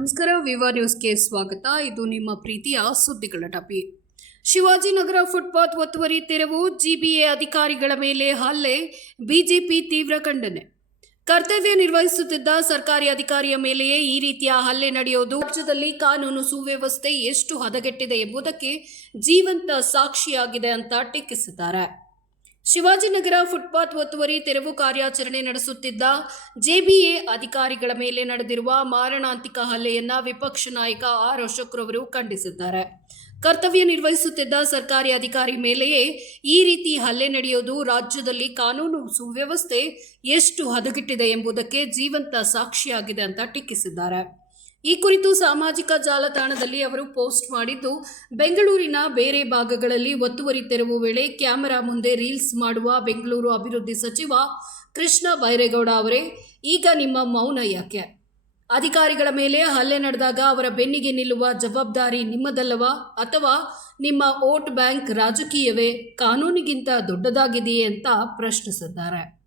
ನಮಸ್ಕಾರ. ವಿವಾ ನ್ಯೂಸ್ಗೆ ಸ್ವಾಗತ. ಇದು ನಿಮ್ಮ ಪ್ರೀತಿಯ ಸುದ್ದಿಗಳ ಡಬ್ಬಿ. ಶಿವಾಜಿನಗರ ಫುಟ್ಪಾತ್ ಒತ್ತುವರಿ ತೆರವು, ಜಿಬಿಎ ಅಧಿಕಾರಿಗಳ ಮೇಲೆ ಹಲ್ಲೆ, ಬಿಜೆಪಿ ತೀವ್ರ ಖಂಡನೆ. ಕರ್ತವ್ಯ ನಿರ್ವಹಿಸುತ್ತಿದ್ದ ಸರ್ಕಾರಿ ಅಧಿಕಾರಿಯ ಮೇಲೆಯೇ ಈ ರೀತಿಯ ಹಲ್ಲೆ ನಡೆಯೋದು ರಾಜ್ಯದಲ್ಲಿ ಕಾನೂನು ಸುವ್ಯವಸ್ಥೆ ಎಷ್ಟು ಹದಗೆಟ್ಟಿದೆ ಎಂಬುದಕ್ಕೆ ಜೀವಂತ ಸಾಕ್ಷಿಯಾಗಿದೆ ಅಂತ ಟೀಕಿಸಿದ್ದಾರೆ. ಶಿವಾಜಿನಗರ ಫುಟ್ಪಾತ್ ಒತ್ತುವರಿ ತೆರವು ಕಾರ್ಯಾಚರಣೆ ನಡೆಸುತ್ತಿದ್ದ ಜೆಬಿಎ ಅಧಿಕಾರಿಗಳ ಮೇಲೆ ನಡೆದಿರುವ ಮಾರಣಾಂತಿಕ ಹಲ್ಲೆಯನ್ನ ವಿಪಕ್ಷ ನಾಯಕ ಆರ್ ಅಶೋಕ್ ರವರು ಖಂಡಿಸಿದ್ದಾರೆ. ಕರ್ತವ್ಯ ನಿರ್ವಹಿಸುತ್ತಿದ್ದ ಸರ್ಕಾರಿ ಅಧಿಕಾರಿ ಮೇಲೆಯೇ ಈ ರೀತಿ ಹಲ್ಲೆ ನಡೆಯೋದು ರಾಜ್ಯದಲ್ಲಿ ಕಾನೂನು ಸುವ್ಯವಸ್ಥೆ ಎಷ್ಟು ಹದಗೆಟ್ಟಿದೆ ಎಂಬುದಕ್ಕೆ ಜೀವಂತ ಸಾಕ್ಷಿಯಾಗಿದೆ ಅಂತ ಟೀಕಿಸಿದ್ದಾರೆ. ಈ ಕುರಿತು ಸಾಮಾಜಿಕ ಜಾಲತಾಣದಲ್ಲಿ ಅವರು ಪೋಸ್ಟ್ ಮಾಡಿದ್ದು, ಬೆಂಗಳೂರಿನ ಬೇರೆ ಭಾಗಗಳಲ್ಲಿ ಒತ್ತುವರಿ ತೆರವು ವೇಳೆ ಕ್ಯಾಮೆರಾ ಮುಂದೆ ರೀಲ್ಸ್ ಮಾಡುವ ಬೆಂಗಳೂರು ಅಭಿವೃದ್ಧಿ ಸಚಿವ ಕೃಷ್ಣ ಬೈರೇಗೌಡ ಅವರೇ, ಈಗ ನಿಮ್ಮ ಮೌನ ಯಾಕೆ? ಅಧಿಕಾರಿಗಳ ಮೇಲೆ ಹಲ್ಲೆ ನಡೆದಾಗ ಅವರ ಬೆನ್ನಿಗೆ ನಿಲ್ಲುವ ಜವಾಬ್ದಾರಿ ನಿಮ್ಮದಲ್ಲವಾ? ಅಥವಾ ನಿಮ್ಮ ವೋಟ್ ಬ್ಯಾಂಕ್ ರಾಜಕೀಯವೇ ಕಾನೂನಿಗಿಂತ ದೊಡ್ಡದಾಗಿದೆಯೇ ಅಂತ ಪ್ರಶ್ನಿಸಿದ್ದಾರೆ.